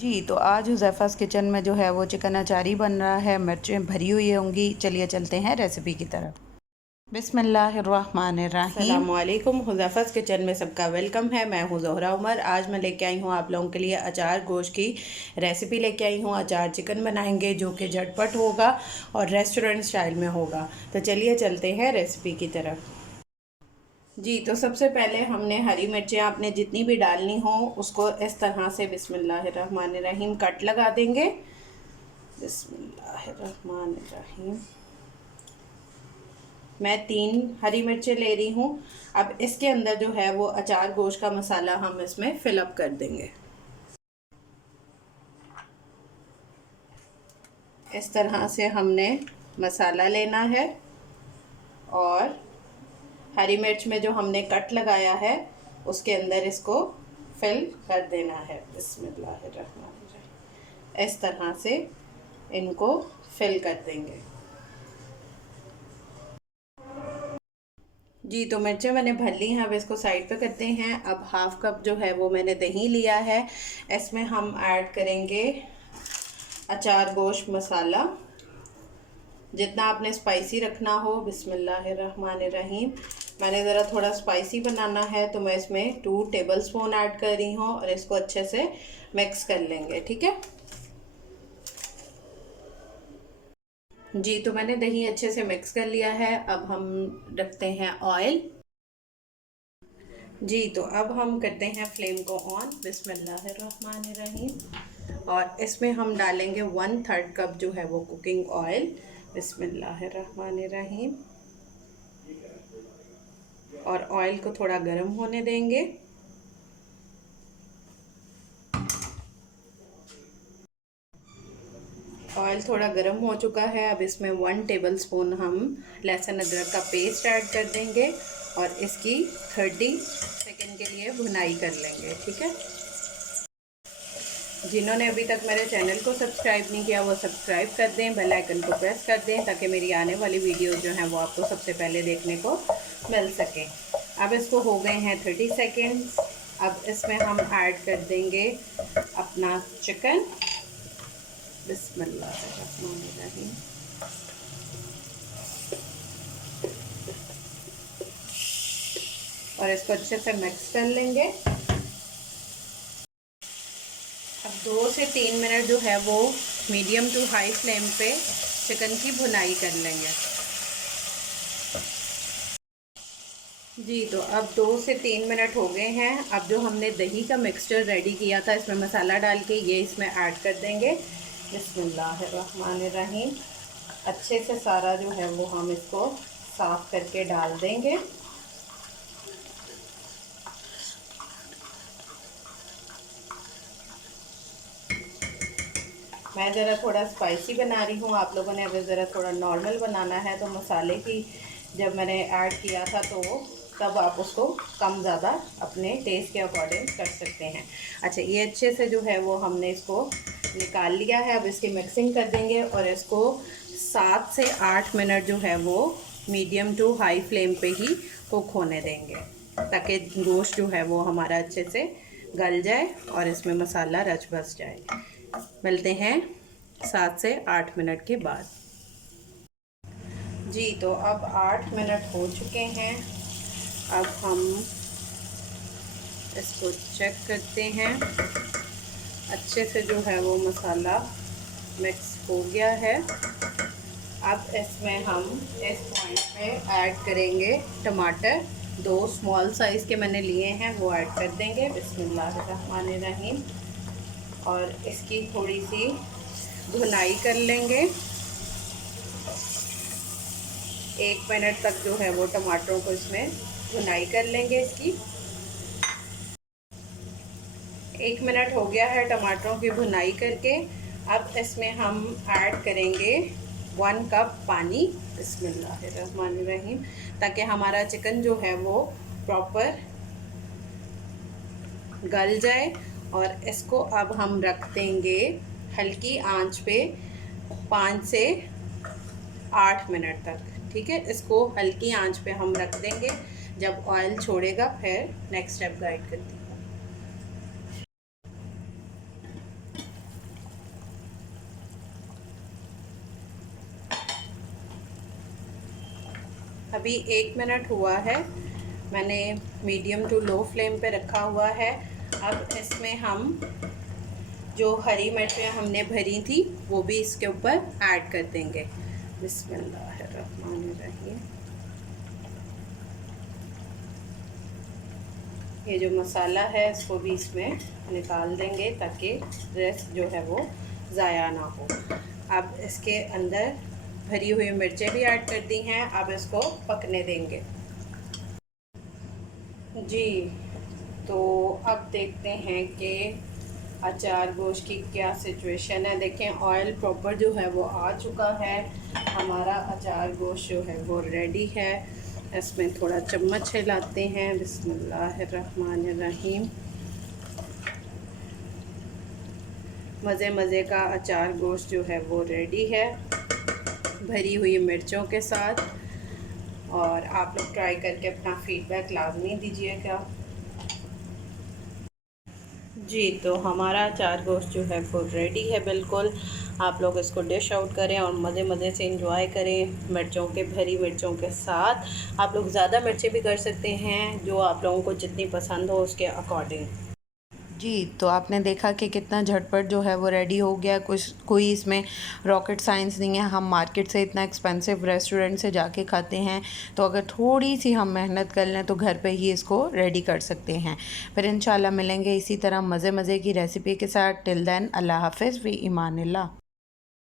जी, तो आज हुज़ैफ़ा's किचन में जो है वो चिकन अचारी बन रहा है, मिर्चें भरी हुई होंगी। चलिए चलते हैं रेसिपी की तरफ। बिस्मिल्लाहिर्रहमानिर्रहीम। अस्सलामुअलैकुम। हुज़ैफ़ा's किचन में सबका वेलकम है। मैं हूँ ज़ोहरा उमर। आज मैं लेके आई हूँ आप लोगों के लिए अचार गोश्त की रेसिपी लेके आई हूँ। अचार चिकन बनाएंगे जो कि झटपट होगा और रेस्टोरेंट स्टाइल में होगा। तो चलिए चलते हैं रेसिपी की तरफ। जी, तो सबसे पहले हमने हरी मिर्चें आपने जितनी भी डालनी हो उसको इस तरह से बिस्मिल्लाहिर्रहमानिर्रहीम कट लगा देंगे। बिस्मिल्लाहिर्रहमानिर्रहीम। मैं 3 हरी मिर्चें ले रही हूँ। अब इसके अंदर जो है वो अचार गोश्त का मसाला हम इसमें फिलअप कर देंगे। इस तरह से हमने मसाला लेना है और हरी मिर्च में जो हमने कट लगाया है उसके अंदर इसको फिल कर देना है। बिस्मिल्लाहिर्रहमानिर्रहीम। इस तरह से इनको फिल कर देंगे। जी, तो मिर्चें मैंने भर ली हैं। अब इसको साइड पे करते हैं। अब हाफ कप जो है वो मैंने दही लिया है। इसमें हम ऐड करेंगे अचार गोश्त मसाला। जितना आपने स्पाइसी रखना हो। बिस्मिल्लाहिर्रहमानिर्रहीम। मैंने ज़रा थोड़ा स्पाइसी बनाना है तो मैं इसमें 2 टेबलस्पून ऐड कर रही हूँ और इसको अच्छे से मिक्स कर लेंगे। ठीक है जी, तो मैंने दही अच्छे से मिक्स कर लिया है। अब हम रखते हैं ऑयल। जी, तो अब हम करते हैं फ्लेम को ऑन। बिस्मिल्लाहिर्रहमानिर्रहीम। और इसमें हम डालेंगे 1/3 कप जो है वो कुकिंग ऑयल। बिस्मिल्लाहिर्रहमानिर्रहीम। और ऑयल को थोड़ा गर्म होने देंगे। ऑयल थोड़ा गर्म हो चुका है। अब इसमें 1 टेबलस्पून हम लहसुन अदरक का पेस्ट ऐड कर देंगे और इसकी 30 सेकेंड के लिए भुनाई कर लेंगे। ठीक है, जिन्होंने अभी तक मेरे चैनल को सब्सक्राइब नहीं किया वो सब्सक्राइब कर दें, बेल आइकन को प्रेस कर दें ताकि मेरी आने वाली वीडियो जो है वो आपको सबसे पहले देखने को मिल सके। अब इसको हो गए हैं 30 सेकेंड्स। अब इसमें हम ऐड कर देंगे अपना चिकन। बिस्मिल्लाहिर्रहमानिर्रहीम। और इसको अच्छे से मिक्स कर लेंगे। अब 2 से 3 मिनट जो है वो मीडियम टू हाई फ्लेम पे चिकन की भुनाई कर लेंगे। जी, तो अब 2 से 3 मिनट हो गए हैं। अब जो हमने दही का मिक्सचर रेडी किया था इसमें मसाला डाल के ये इसमें ऐड कर देंगे। बिस्मिल्लाहिर्रहमानिर्रहीम। अच्छे से सारा जो है वो हम इसको साफ़ करके डाल देंगे। मैं ज़रा थोड़ा स्पाइसी बना रही हूँ। आप लोगों ने अगर ज़रा थोड़ा नॉर्मल बनाना है तो मसाले की जब मैंने ऐड किया था तो तब आप उसको कम ज़्यादा अपने टेस्ट के अकॉर्डिंग कर सकते हैं। अच्छा, ये अच्छे से जो है वो हमने इसको निकाल लिया है। अब इसकी मिक्सिंग कर देंगे और इसको 7 से 8 मिनट जो है वो मीडियम टू हाई फ्लेम पे ही कुक होने देंगे ताकि गोश्त जो है वो हमारा अच्छे से गल जाए और इसमें मसाला रच बस जाए। मिलते हैं 7 से 8 मिनट के बाद। जी, तो अब 8 मिनट हो चुके हैं। अब हम इसको चेक करते हैं। अच्छे से जो है वो मसाला मिक्स हो गया है। अब इसमें हम इस पॉइंट पे ऐड करेंगे टमाटर। 2 स्मॉल साइज़ के मैंने लिए हैं वो ऐड कर देंगे। बिस्मिल्लाहिर्रहमानिर्रहीम। और इसकी थोड़ी सी भुनाई कर लेंगे। 1 मिनट तक जो है वो टमाटरों को इसमें भुनाई कर लेंगे। इसकी 1 मिनट हो गया है टमाटरों की भुनाई करके। अब इसमें हम ऐड करेंगे 1 कप पानी। बिस्मिल्लाहिर्रहमानिर्रहीम। ताकि हमारा चिकन जो है वो प्रॉपर गल जाए। और इसको अब हम रख देंगे हल्की आंच पे 5 से 8 मिनट तक। ठीक है, इसको हल्की आंच पे हम रख देंगे। जब ऑयल छोड़ेगा फिर नेक्स्ट स्टेप गाइड करती हूँ। अभी 1 मिनट हुआ है, मैंने मीडियम टू लो फ्लेम पे रखा हुआ है। अब इसमें हम जो हरी मिर्चें हमने भरी थी वो भी इसके ऊपर ऐड कर देंगे। बिस्मिल्लाहिर्रहमानिर्रहीम। ये जो मसाला है इसको भी इसमें निकाल देंगे ताकि रेस्ट जो है वो ज़ाया ना हो। अब इसके अंदर भरी हुई मिर्चें भी ऐड कर दी हैं, अब इसको पकने देंगे। जी, तो अब देखते हैं कि अचार गोश्त की क्या सिचुएशन है। देखें ऑयल प्रॉपर जो है वो आ चुका है, हमारा अचार गोश्त जो है वो रेडी है। इसमें थोड़ा चम्मच हिलाते हैं। बिस्मिल्लाहिर्रहमानिर्रहीम। मज़े मज़े का अचार गोश्त जो है वो रेडी है भरी हुई मिर्चों के साथ। और आप लोग ट्राई करके अपना फीडबैक लाजमी दीजिएगा। जी, तो हमारा अचार गोश्त जो है वो रेडी है बिल्कुल। आप लोग इसको डिश आउट करें और मज़े मज़े से इंजॉय करें मिर्चों के, भरी मिर्चों के साथ। आप लोग ज़्यादा मिर्चें भी कर सकते हैं, जो आप लोगों को जितनी पसंद हो उसके अकॉर्डिंग। जी, तो आपने देखा कि कितना झटपट जो है वो रेडी हो गया। कुछ कोई इसमें रॉकेट साइंस नहीं है। हम मार्केट से इतना एक्सपेंसिव रेस्टोरेंट से जाके खाते हैं, तो अगर थोड़ी सी हम मेहनत कर लें तो घर पे ही इसको रेडी कर सकते हैं। फिर इंशाल्लाह मिलेंगे इसी तरह मज़े मज़े की रेसिपी के साथ। टिल देन अल्लाह हाफ़िज़ फ़ी इमानिल्लाह।